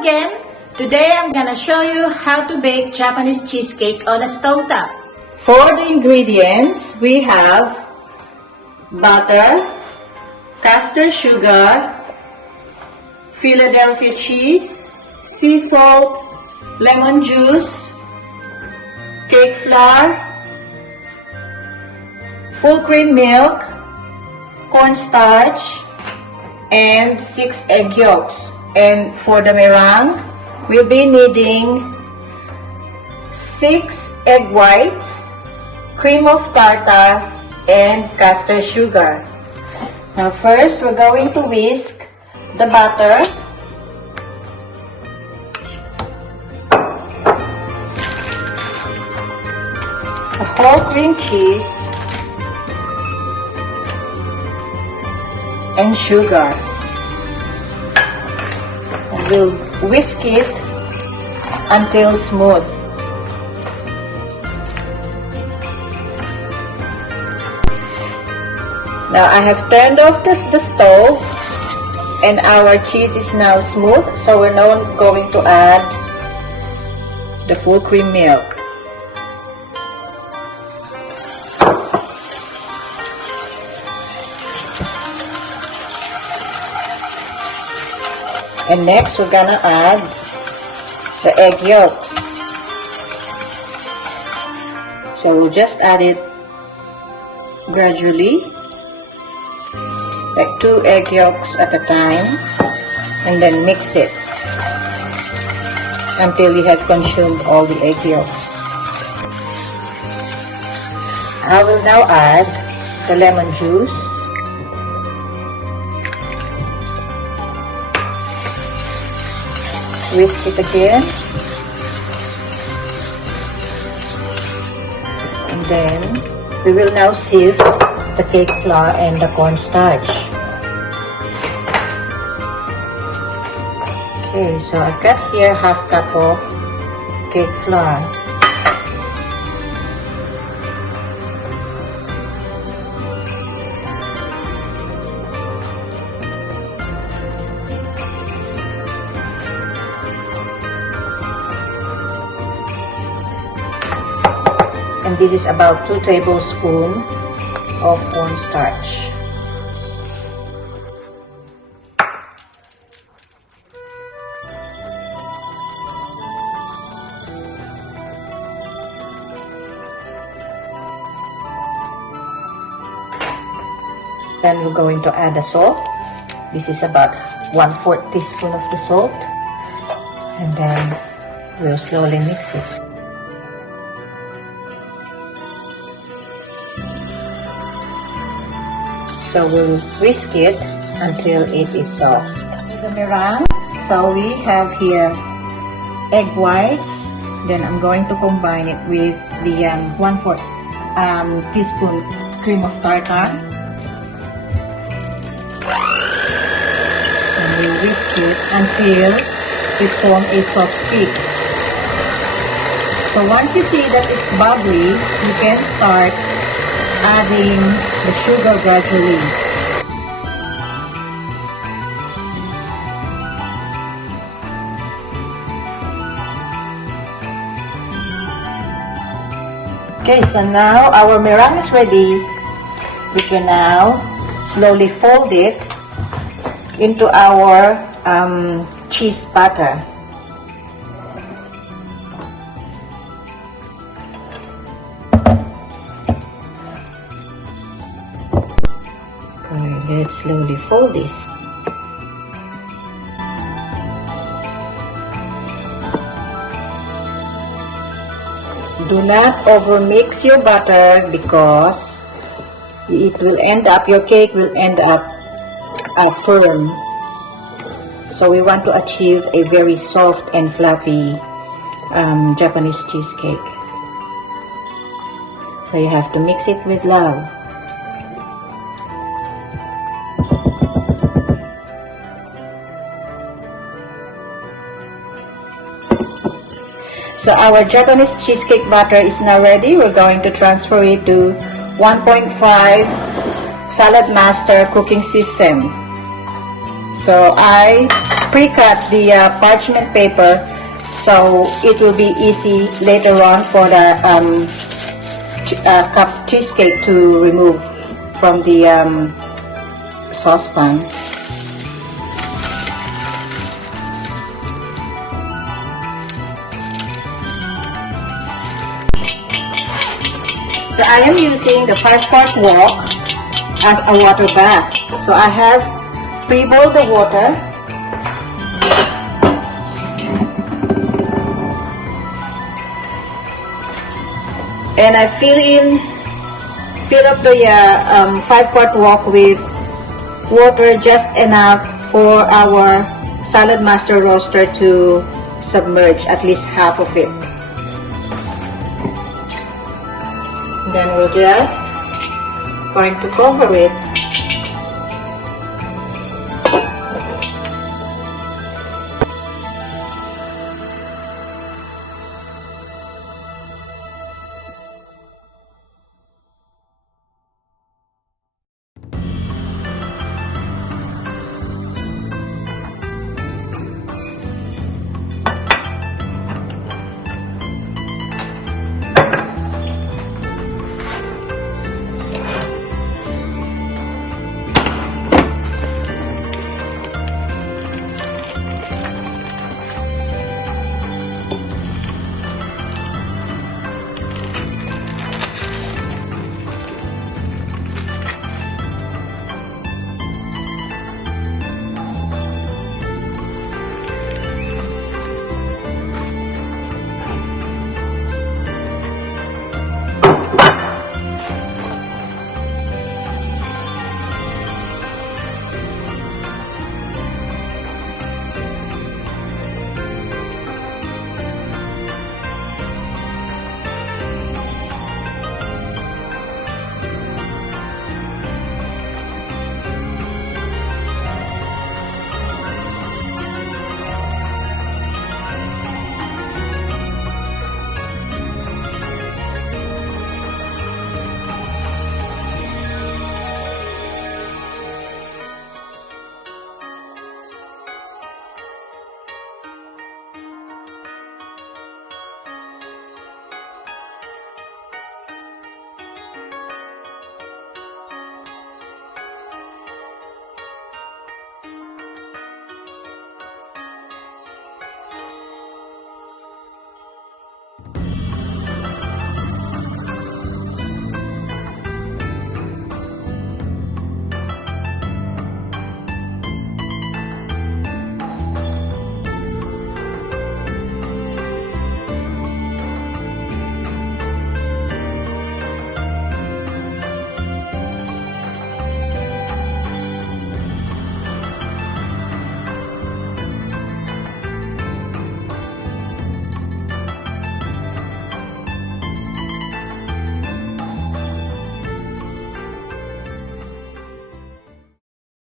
again! Today I'm gonna show you how to bake Japanese cheesecake on a stovetop. For the ingredients, we have butter, castor sugar, Philadelphia cheese, sea salt, lemon juice, cake flour, full cream milk, cornstarch, and 6 egg yolks. And for the meringue, we'll be needing 6 egg whites, cream of tartar, and castor sugar. Now first, we're going to whisk the butter, a whole cream cheese, and sugar. And we'll whisk it until smooth. Now I have turned off the stove and our cheese is now smooth, so we're now going to add the full cream milk. And next we're gonna add the egg yolks. So we'll just add it gradually, like 2 egg yolks at a time, and then mix it until you have consumed all the egg yolks. I will now add the lemon juice, whisk it again, and then we will now sieve the cake flour and the cornstarch. Okay, so I've got here half cup of cake flour. And this is about 2 tablespoons of cornstarch. Then we're going to add the salt. This is about 1/4 teaspoon of the salt. And then we'll slowly mix it. So we'll whisk it until it is soft. The meringue, so we have here egg whites. Then I'm going to combine it with the 1/4 teaspoon cream of tartar. And we whisk it until it forms a soft cake. So once you see that it's bubbly, you can start adding the sugar gradually. Okay, so now our meringue is ready. We can now slowly fold it into our cheese batter. Let's slowly fold this. Do not overmix your butter because it will end up, your cake will end up firm. So we want to achieve a very soft and fluffy Japanese cheesecake. So you have to mix it with love. So our Japanese cheesecake batter is now ready. We're going to transfer it to 1.5 Saladmaster cooking system. So I pre-cut the parchment paper so it will be easy later on for the cup cheesecake to remove from the saucepan. So I am using the 5-quart wok as a water bath. So I have pre-boiled the water. And I fill up the 5-quart wok with water just enough for our Saladmaster roaster to submerge, at least half of it. Then we'll just going to cover it